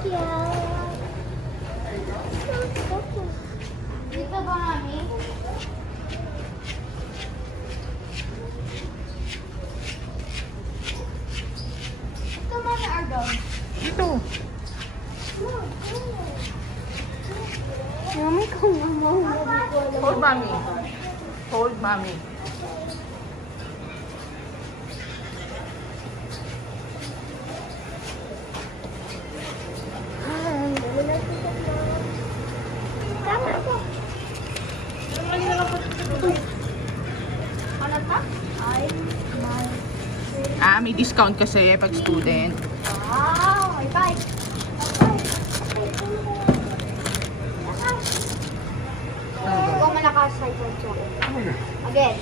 Dito ba, Mami? Ito, Mami, Ardo. Dito. Mami, kung ano. Hold, Mommy. Hold, Mommy. May discount kasi pag student. Wow! High five! Huwag malakas, high five siya. Again.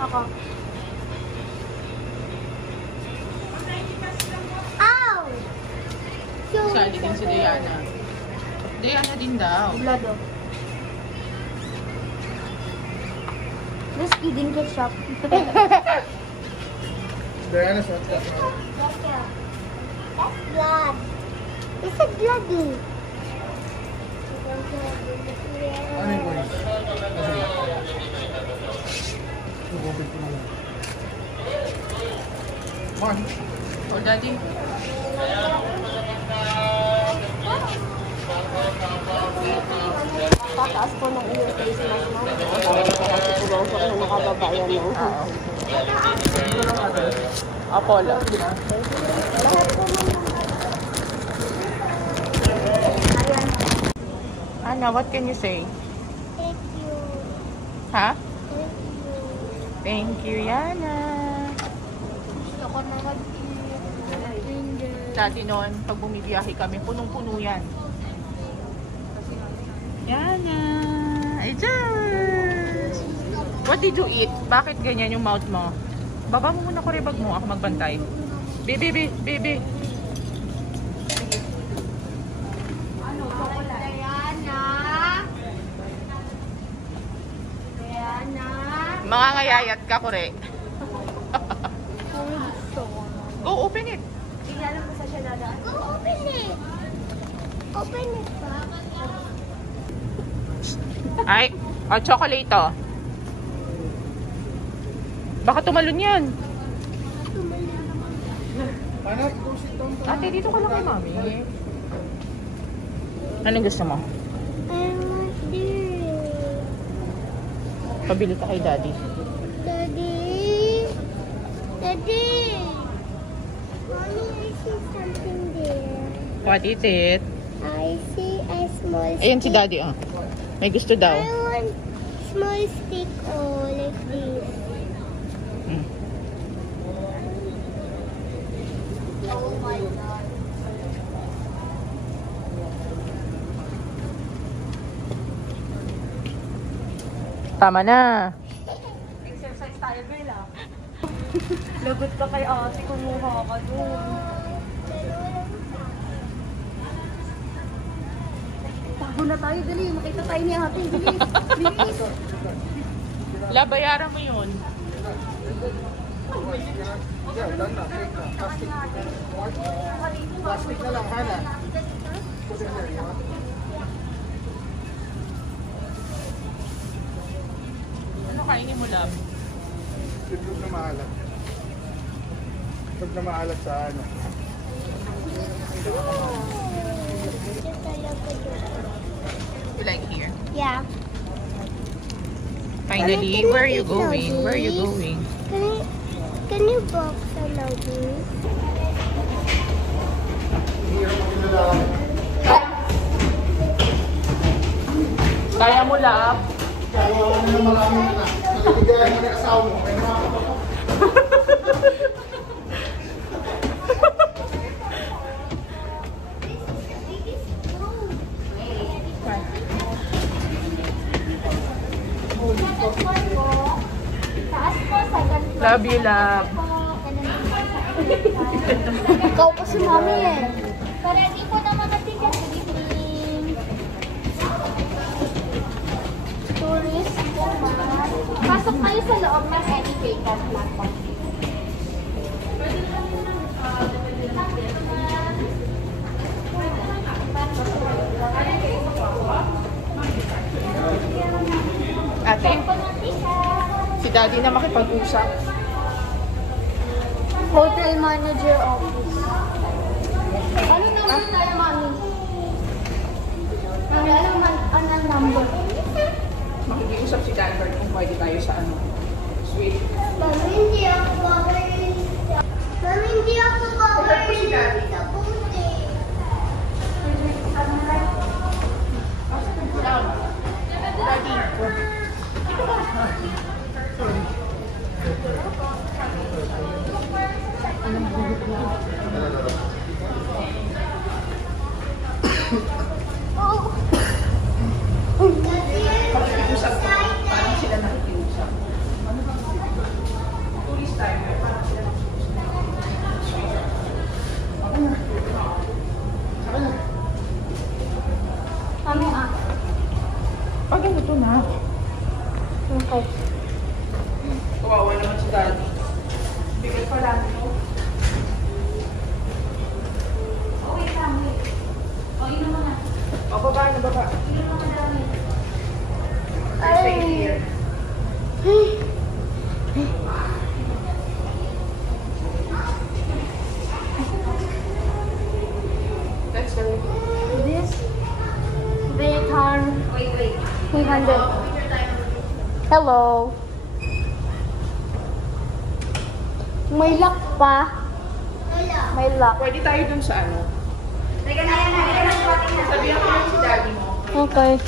Ako. Ow! Sali din si Diana. Diana din daw. Blado. Just kidding, ketchup. Diana's what's that? That's blood. It's a bloody. Ano yung boys? Gubit ko naman. Man. Oh, Daddy. Pataas po ng iyong face mask mo. Kasi pumasok na nakababa yan ng Apollo. lahat po mo. Anna, what can you say? Thank you. Ha? Thank you. Thank you, Yana. Gusto ko na mag-eat. Dati noon, pag bumibiyahe kami, punong-puno yan. Yana. I just. What did you eat? Bakit ganyan yung mouth mo? Baba mo muna ko rebag mo. Ako magbantay. Baby. Diana. Mga ngayayat ka, kore. Gusto ko. Go, open it. Tingnan mo sa siya nadaan. Go, open it. Open it pa. Ay, chocolate to. Baka tumalon yan. Paano? Go sit down. Ate, dito ka lang kay Mami. Anong gusto mo? I want this. Pabili ka kay Daddy. Daddy. Mommy, I see something there. What is it? I see a small stick. Ayun si Daddy, oh. May gusto daw. I want small stick, like this. Mm. Oh my God. Tama na. Exercise tayo, girl, ah. Lagot ka kay ate, kumuha ka doon. Tago na tayo, dali. Makita tayo ni ate. Bilis. Bilis. Bayaran mo yun. Yeah, done na. Plastic. Plastic na lang, Hana. Put it there, you want? Ano kainin mo, love? Itlog na maalat. Itlog na maalat sa ano. You like here? Yeah. Finally, Can where are we you eat going? Where are you nuggies? going? Can you box the nuggies? Kaya mo, love? Kaya wala mo na marami na. Naligayan mo na yung asawa mo. May mga Love you, love. Ikaw pa si mami eh. Para hindi po naman natigas. Tourist naman. Pasok tayo sa loob ng any vacant platform. Daddy na makipag-usap. Hotel manager office. Ano number tayo, mami? Mami, anong number? Makikiusap si Danbert kung pwede tayo sa ano. Sweet. Mami, hindi ako babalik. Mami, hindi ako babalik sa buti. Daddy. Makikiusap ko. Parang sila nakikiusap. Tulis tayo. Parang sila Mami, ah. pag ganito na. Okay. Kawawa naman si Daddy. Bigat pa lang ito. Wait lang, wait. O, inom mo na. O, baba na, baba. Inom mo na dami. Stay here. Let's go. This Bayton. Wait. 300. Hello. May lock pa. May lock. Pwede tayo dun sa ano. Sabihan ko lang si Daddy mo. Okay.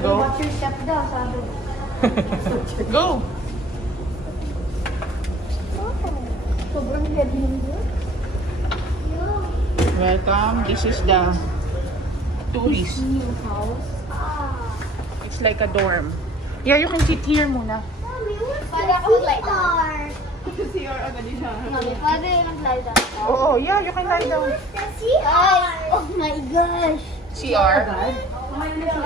Go. Watch your step daw, sabi. Go! Sobrang heavy nito. Welcome. This is the tourist. New house. It's like a dorm. Yeah, you can sit here muna. Pwede ako mag-lie down. Mami, pwede mag-lie down. Oo, yeah, you can lie down. Ay, oh my gosh. CR. Oh my gosh.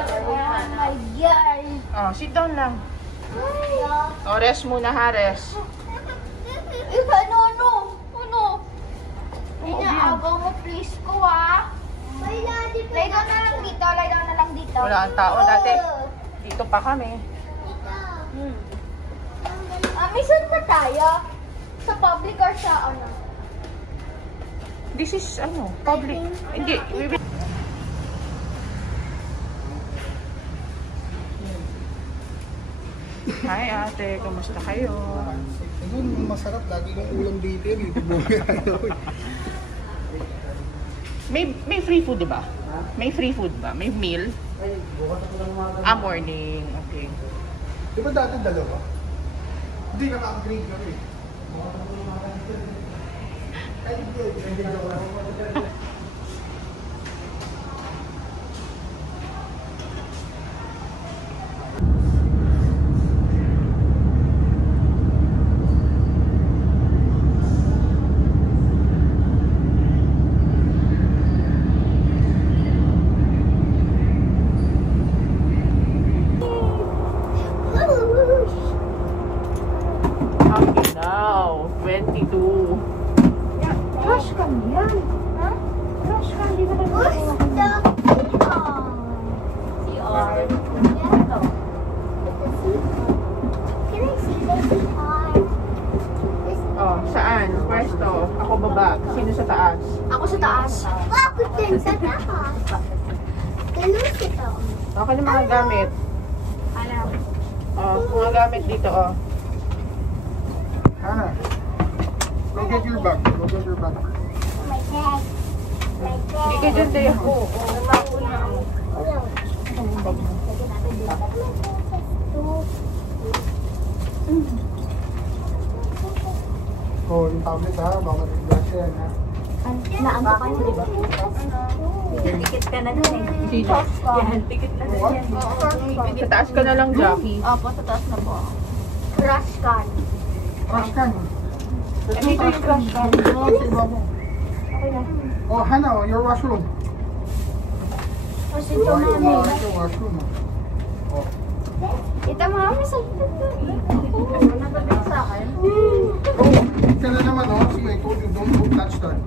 Oh, sit down lang. Oh, rest muna ha, rest. Ano? Inaagaw mo, please ko, ha? Lay down na lang dito, Wala ang tao dati. Dito pa kami. Saan ba tayo? Sa public or sa ano? This is ano, public. Hindi. Hi ate, kumusta kayo? Ayun, masarap. Lagi kong ulam dito yun. May free food ba? May free food ba? May meal? Morning. Okay. Di ba dati dalawa? Hindi, naka-upgrade ka rin. Ay, hindi. Happy now. 22. Crush ka niyan. Ha? Crush ka, hindi ka ba? CR. Ito. Can I see the CR? Oh, saan? Pwesto. Ako baba. Sino sa taas? Ako sa taas. Ako din sa taas. Dalawa kita. Okay na mga gamit. Alam. Oh, mga gamit dito, oh. Hana, go get your bag. Go get your bag. My bag. My bag. Hindi ka dyan, day ako. Oh, Wala. Oh, yung tablet ha. Baka tiglas yan ha. Naanto ka na, di ba? Tikit ka na dun eh. Sino? Yan, tikit na dun yan. Sa taas ka na lang, Jackie. Opo, sa taas na po. Crush can. Crush ka. Andito yung trash can. Oh, Hannah, your washroom. Kasi Your washroom. Oh. Ito mami, sa Nagabit sa akin. Oh, ka na naman, oh. See, I told you, don't touch that.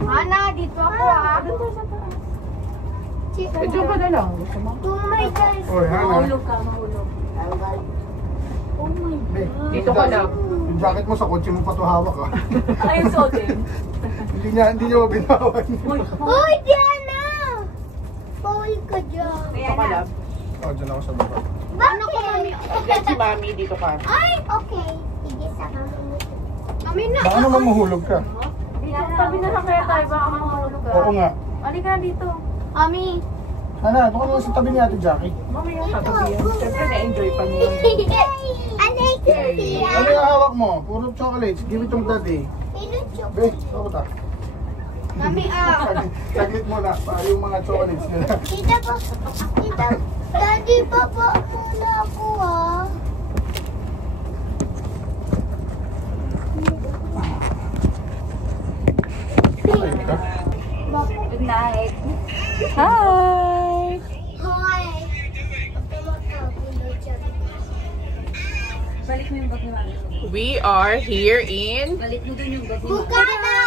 Hana, dito ako ah. Diyan ka na lang. Gusto mo? Oh my gosh. Oh, Hannah. Mahulog ka, mahulog. Oh my Hey, Dito ka lang. yung jacket mo sa kotse mo pa to hawak, ah. Ayun, suotin. Hindi niya binawan. Uy, Diana! Paul ka dyan. Dito ka lang. Oh, dyan ako sa baba. Bakit? Yan si Mami, dito ka. Ay, okay. Sige, sa kami. Kami na. Baka naman mahulog ka. Tabi na lang kaya tayo, baka mahulog ka. Oo nga. Halika na dito. Kami. Hannah, doon ka naman sa tabi ni Ate Jackie. Mamaya Sabi yan. Siyempre na-enjoy pa niya. Ano yung kuya? Ano yung hawak mo? Puro chocolates. Give it to daddy. Pinuchok. Be, ako ta. Kami Saglit mo na, para yung mga chocolates nila. Tita po. Tita. Daddy, baba muna ako ah. Ayun ka. Good night. Hi! Hoy. Balik mo yung bag ni Mami. We are here in... Balik mo dun yung bag ni Mami. Bukada!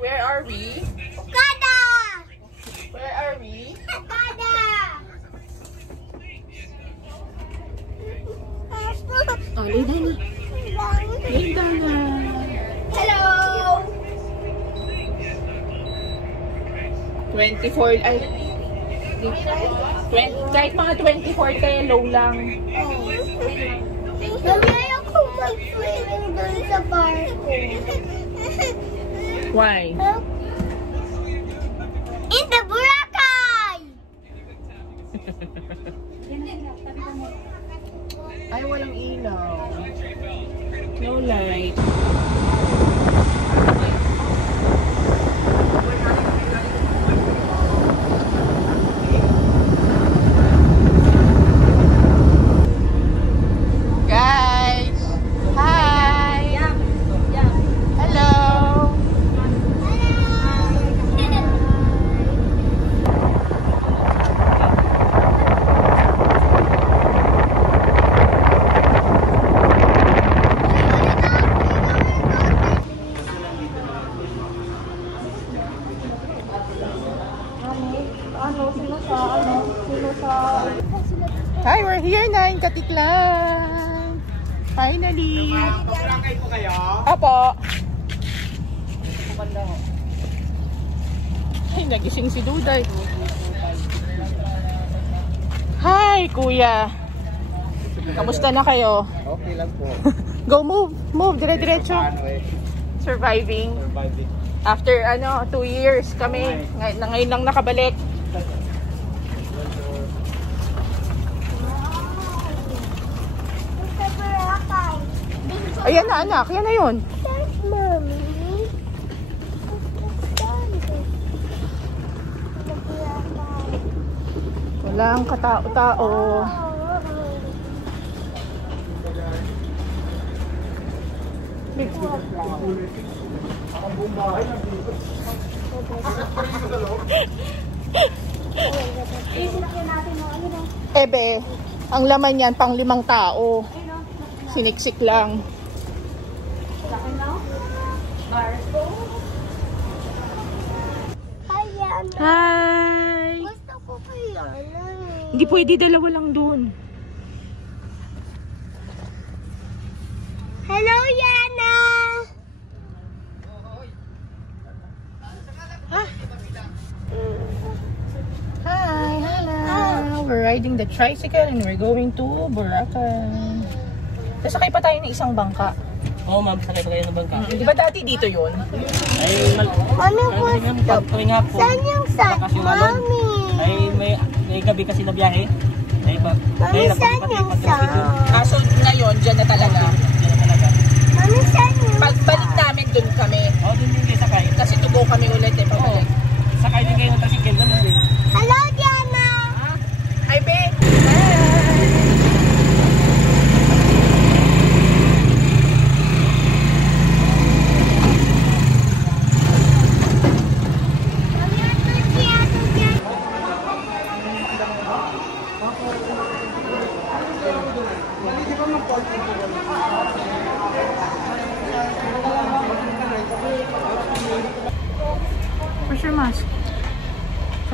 Where are we? Bukada! Where are we? Bukada! Oh, Lida na. Lida na. Hello! 24, ay... 20, kahit mga 24 telo lang. Mami, ayaw ko mag-swimming doon sa barko. Why? In the Boracay! Ay, walang ilaw. No light. Guys! Hi! Hello! Hi, we're here na in Katiklan. Finally. Paparangay po kayo? Apo. Ay, nagising si Duday. Hi, kuya. Kamusta na kayo? Okay lang po. Go, move. Move, dire-diretso. Surviving. Surviving. After 2 years kami. Ngayon lang nakabalik. Sa Boracay. Ayan na anak, yan na yun. There's mommy. Sa Boracay. Walang katao-tao. Ang buong bahay na dito. Ebe, ang laman yan pang 5 tao. Siniksik lang. Ayan. Hi! Gusto ko kaya na. Hindi pwede, dalawa lang doon. Hello, Yana! Hi, hello. We're riding the tricycle and we're going to Boracay. Sasakay pa tayo ng isang bangka. Oo, ma'am, sakay pa kayo ng bangka. Di ba dati dito yun? Ay, Ano po? tuwing hapon. Saan yung saan, Malakas yung alon. Mami? Ay, may gabi kasi na biyahe. Ay, Mami, saan yung saan? So ngayon, dyan na talaga. Yan talaga. Mami, saan yung Pagbalik namin dun kami. Oo, dun din kayo sakay. Kasi tubo kami ulit eh, pabalik. Sakay din kayo ng tricycle, ganun din. Hello, Diana! Hi, babe! Hi!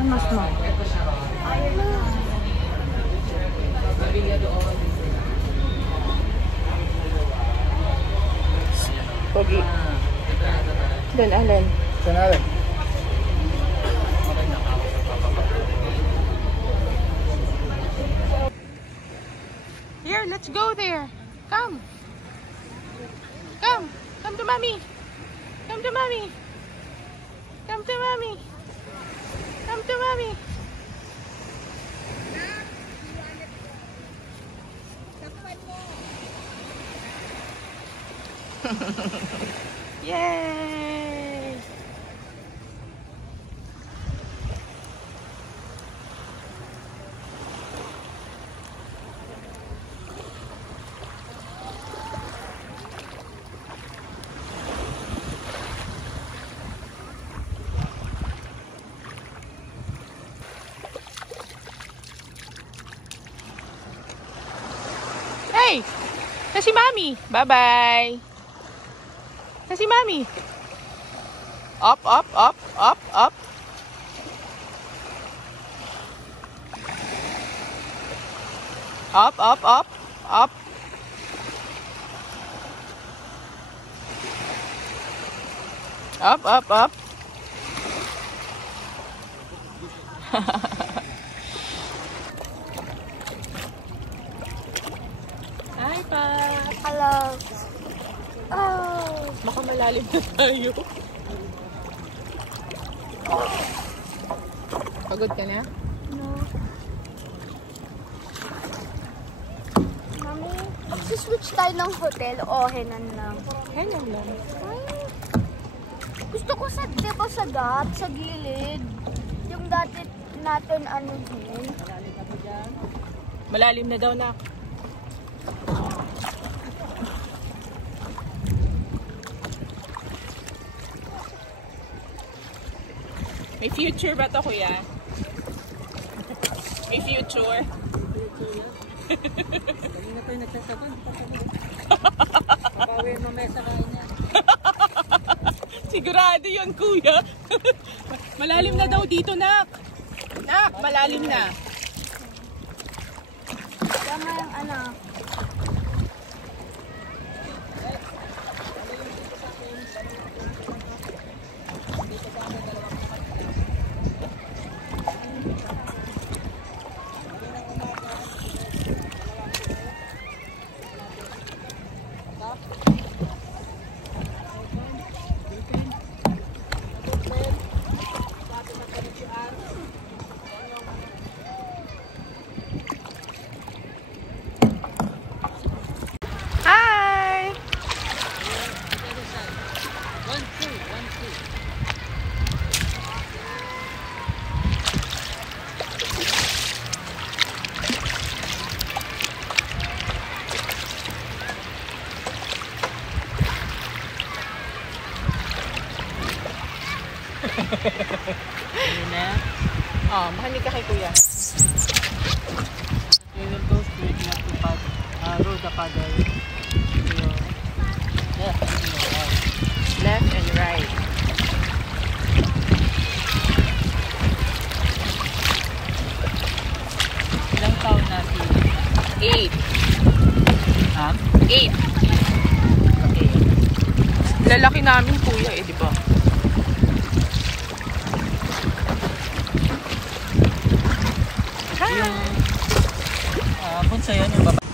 Saan mas mo? Pogi. Doon, alin? Saan natin? Here, let's go there. Come. Come. Come to mommy. Come to mommy. Come to mommy. Come to mommy. Yay! Hey! Si Mami! Bye-bye! Si Mami! Up, up, up, up, up! Up, up, up, up! Up, up, up! Hi, pa! Hello. Oh. Baka malalim na tayo. Pagod ka na? No. Mami, mag-switch tayo ng hotel o henan lang? Henan lang. Gusto ko sa, diba sa dot, sa gilid. Yung dati natin ano din. Malalim na daw na. May future ba to, kuya? May future? Kanina pa yung nagsasaban. Papawin mamaya sa kain niya. Sigurado yun, kuya. Malalim na daw dito, nak. Nak, malalim na. Tama yung ano. Hi! Ayun na. Oh, makinig ka kay kuya. You will go straight left to road the paddle. Left to your right. Left and right. Ilang taon na si 8. Ha? 8. Okay. Lalaki namin, kuya, eh, di ba? Yung bunso yun, yung baba.